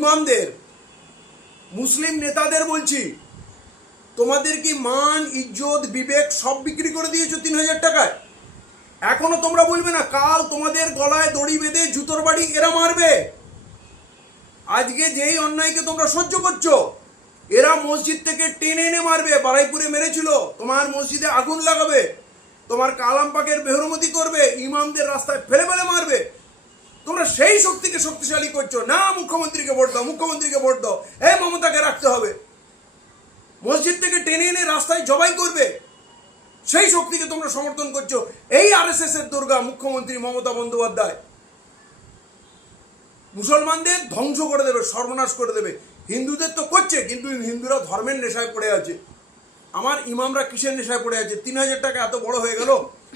ইমামদের, মুসলিম নেতাদের বলছি, তোমাদের কি মান, ইজ্জত, বিবেক সব বিক্রি করে দিয়েছো 3,000 টাকায়? এখনো তোমরা বলবে না কাল তোমাদের গলায় দড়ি বেঁধে জুতোর বাড়ি এরা মারবে? আজকে যেই অন্যায়কে তোমরা সহ্য করছো, এরা মসজিদ থেকে টেনে এনে মারবে। বারাইপুরে মেরেছিল, তোমার মসজিদে আগুন লাগাবে, তোমার কালাম পাকের বেহরমতি করবে, ইমামদের রাস্তায় ফেলে ফেলে মারবে। তোমরা সেই শক্তিকে শক্তিশালী করছো না। মুখ্যমন্ত্রীকে ভোট দাও, মুখ্যমন্ত্রীকে ভোট দাও, এই মমতাকে রাখতে হবে। মসজিদ থেকে টেনে এনে রাস্তায় জবাই করবে, সেই শক্তিকে তোমরা সমর্থন করছো। এই আরএসএস এর দুর্গা মুখ্যমন্ত্রী মমতা বন্দ্যোপাধ্যায় মুসলমানদের ধ্বংস করে দেবে, সর্বনাশ করে দেবে। হিন্দুদের তো করছে, কিন্তু হিন্দুরা ধর্মের নেশায় পড়ে আছে। আমার ইমামরা কিসের নেশায় পড়ে আছে? 3,000 টাকা এত বড় হয়ে গেল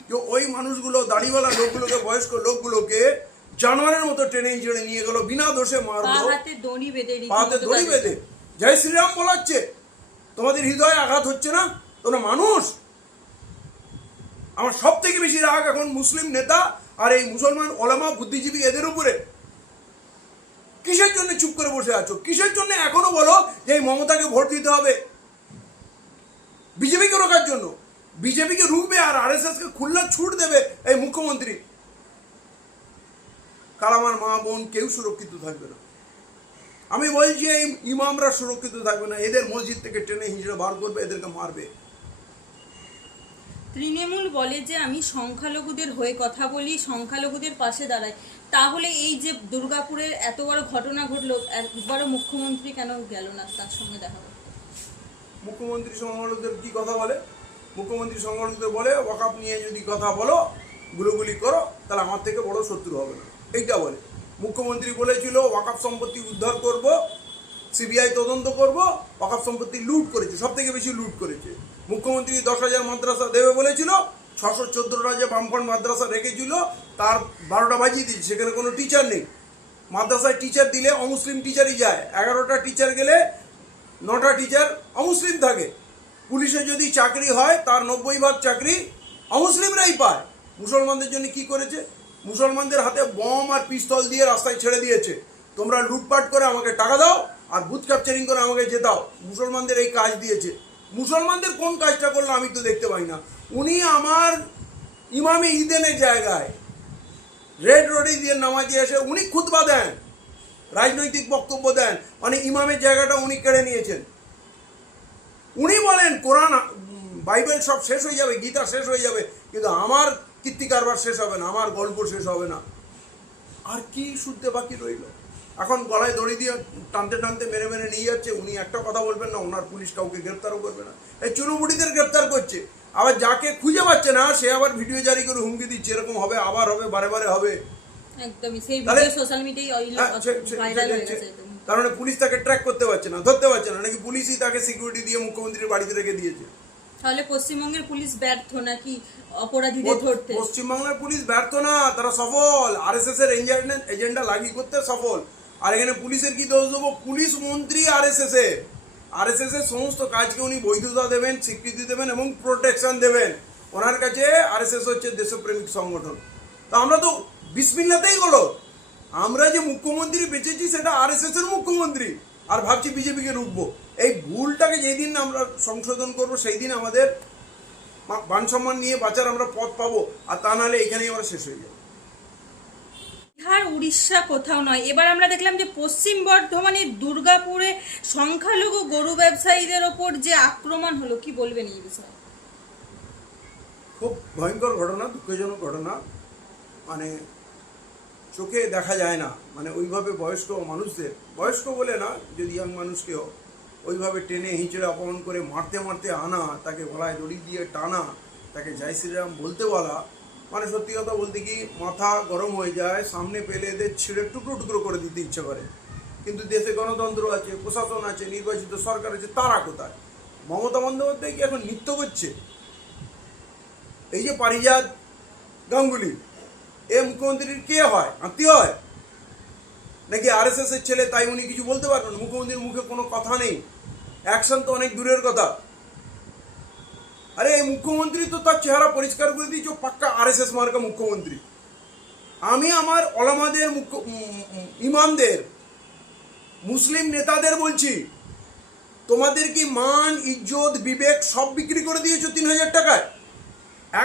যে ওই মানুষগুলো, দাড়িওয়ালা লোকগুলোকে, বয়স্ক লোকগুলোকে জানোয়ারের মতো টেনে হিঁচড়ে নিয়ে গেল, বিনা দোষে মারলো, পাতে দড়ি বেঁধে জয় শ্রীরাম বলাচ্ছে। তোমাদের হৃদয়ে আঘাত হচ্ছে না? তোমরা মানুষ? আমার সব থেকে বেশি রাগ এখন মুসলিম নেতা আর এই মুসলমান ওলামা বুদ্ধিজীবী এদের উপরে। কিসের জন্য চুপ করে বসে আছো? কিসের জন্য এখনো বলো যে এই মমতাকে ভোট দিতে হবে? বিজেপিকে রোখার জন্য। বিজেপিকে রুখবে আর আরএসএস কে খুলনা ছুট দেবে এই মুখ্যমন্ত্রী। কাল আমার মা বোন কেউ সুরক্ষিত থাকবে না। আমি বলছি এই ইমামরা সুরক্ষিত থাকবে না, এদের মসজিদ থেকে টেনে হিঁচড়ে বার করবে, এদেরকে মারবে। তৃণমূল বলে যে আমি সংখ্যালঘুদের হয়ে কথা বলি, সংখ্যালঘুদের পাশে দাঁড়াই। তাহলে এই যে দুর্গাপুরের এত বড় ঘটনা ঘটলো, একবারও মুখ্যমন্ত্রী কেন গেল না তার সঙ্গে দেখা করতে? মুখ্যমন্ত্রী সংখ্যালঘুদের কি কথা বলে? মুখ্যমন্ত্রী সংখ্যালঘুদের বলে ওয়াকফ নিয়ে যদি কথা বলো, গুলোগুলি করো, তাহলে আমার থেকে বড় শত্রু হবে না, এইটা বলে। মুখ্যমন্ত্রী বলেছিল ওয়াকফ সম্পত্তি উদ্ধার করব, সিবিআই তদন্ত করব, ওয়াকফ সম্পত্তি লুট করেছে, সব থেকে বেশি লুট করেছে। মুখ্যমন্ত্রী 10,000 মাদ্রাসা দেবে বলেছিল, 614টা যে বামফ্রন্ট মাদ্রাসা রেখেছিল তার 12টা বাজিয়ে দিয়েছে, সেখানে কোনো টিচার নেই। মাদ্রাসায় টিচার দিলে অমুসলিম টিচারই যায়, 11টা টিচার গেলে 9টা টিচার অমুসলিম থাকে। পুলিশে যদি চাকরি হয় তার 90% চাকরি অমুসলিমরাই পায়। মুসলমানদের জন্য কি করেছে? মুসলমানদের হাতে বম আর পিস্তল দিয়ে রাস্তায় ছেড়ে দিয়েছে, তোমরা লুটপাট করে আমাকে টাকা দাও আর বুথ ক্যাপচারিং করে আমাকে জেতাও। মুসলমানদের এই কাজ দিয়েছে। মুসলমানদের কোন কাজটা করলো আমি তো দেখতে পাই না। উনি আমার ইমামে ঈদেনের জায়গায় রেড রোডে দিয়ে নামাজে এসে উনি খুতবা দেন, রাজনৈতিক বক্তব্য দেন, মানে ইমামের জায়গাটা উনি কেড়ে নিয়েছেন। উনি বলেন কোরআন বাইবেল সব শেষ হয়ে যাবে, গীতা শেষ হয়ে যাবে, কিন্তু আমার কীর্তি কারবার শেষ হবে না, আমার গল্প শেষ হবে না। আর কি শুনতে বাকি রইল? এখন গলায় দড়ি দিয়ে টানতে টানতে মেরে মেরে নিয়ে যাচ্ছে। উনি একটা কথা বলবেন না, ওনার পুলিশ কাউকে গ্রেপ্তারও করবে না। এই চুনোবুটিদের গ্রেপ্তার করছে, আবার যাকে খুঁজে পাচ্ছে না সে আবার ভিডিও জারি করে হুমকি দিচ্ছে, এরকম হবে, আবার হবে, বারে বারে হবে। একদমই সেই ভিডিও সোশ্যাল মিডিয়ায় ভাইরাল হয়ে গেছে। তার মানে পুলিশ তাকে ট্র্যাক করতে পারছে না, ধরতে পারছে না, নাকি পুলিশই তাকে সিকিউরিটি দিয়ে মুখ্যমন্ত্রীর বাড়িতে রেখে দিয়েছে? তাহলে পশ্চিমবঙ্গের পুলিশ ব্যর্থ নাকি অপরাধীদের ধরতে? পশ্চিমবাংলার পুলিশ ব্যর্থ না, তারা সফল। আরএসএস এর এজেন্ডা লাগিয়ে করতে সফল। আর এখানে পুলিশের কি দোষ দেবো? পুলিশ মন্ত্রী আরএসএস এর সমস্ত কাজকে উনি বৈধতা দেবেন, স্বীকৃতি দেবেন এবং প্রোটেকশন দেবেন। ওনার কাছে আরএসএস হচ্ছে দেশপ্রেমিক সংগঠন। তো আমরা তো বিসমিল্লাতেই গেল, আমরা যে মুখ্যমন্ত্রী বেঁচেছি সেটা আরএসএস এর মুখ্যমন্ত্রী, আর ভাবছি বিজেপিকে রুখবো। এই ভুলটাকে যেদিন আমরা সংশোধন করবো সেই দিন আমাদের মান সম্মান নিয়ে বাঁচার আমরা পথ পাবো, আর তা নাহলে এখানেই আমরা শেষ হয়ে যাবো। বিহার, উড়িষ্যা কোথাও নয়। এবার আমরা দেখলাম যে পশ্চিম বর্ধমানের দুর্গাপুরে সংখ্যালঘু গরু ব্যবসায়ীদের ওপর যে আক্রমণ হলো, কি বলবেন এই বিষয়ে? খুব ভয়ঙ্কর ঘটনা, দুঃখজনক ঘটনা। মানে চোখে দেখা যায় না, মানে ওইভাবে বয়স্ক মানুষদের, বয়স্ক বলে না, যদি ইয়াং মানুষকেও ওইভাবে টেনে হিঁচড়ে অপমান করে মারতে মারতে আনা, তাকে গলায় দড়ি দিয়ে টানা, তাকে জয় শ্রীরাম বলতে বলা, মানে সত্যি কথা বলতে কি মাথা গরম হয়ে যায়। সামনে পেলে এদের ছিঁড়ে টুকরো টুকরো করে দিতে ইচ্ছে করে, কিন্তু দেশে গণতন্ত্র আছে, প্রশাসন আছে, নির্বাচিত সরকার আছে, তারা কোথায়? মমতা বন্দ্যোপাধ্যায় কি এখন নৃত্য করছে? এই যে পারিজাত গাঙ্গুলি, এ মুখ্যমন্ত্রীর কে হয়? আত্মীয় হয় নাকি আরএসএস এর ছেলে, তাই উনি কিছু বলতে পারবেন? মুখ্যমন্ত্রীর মুখে কোনো কথা নেই, অ্যাকশন তো অনেক দূরের কথা। আরে এই মুখ্যমন্ত্রী তো তার চেহারা পরিষ্কার করে দিয়েছে, পাক্কা আরএসএস মার্কা মুখ্যমন্ত্রী। আমি আমার ওলামাদের, ইমামদের, মুসলিম নেতাদের বলছি, তোমাদের কি মান ইজ্জত বিবেক সব বিক্রি করে দিয়েছো 3,000 টাকায়?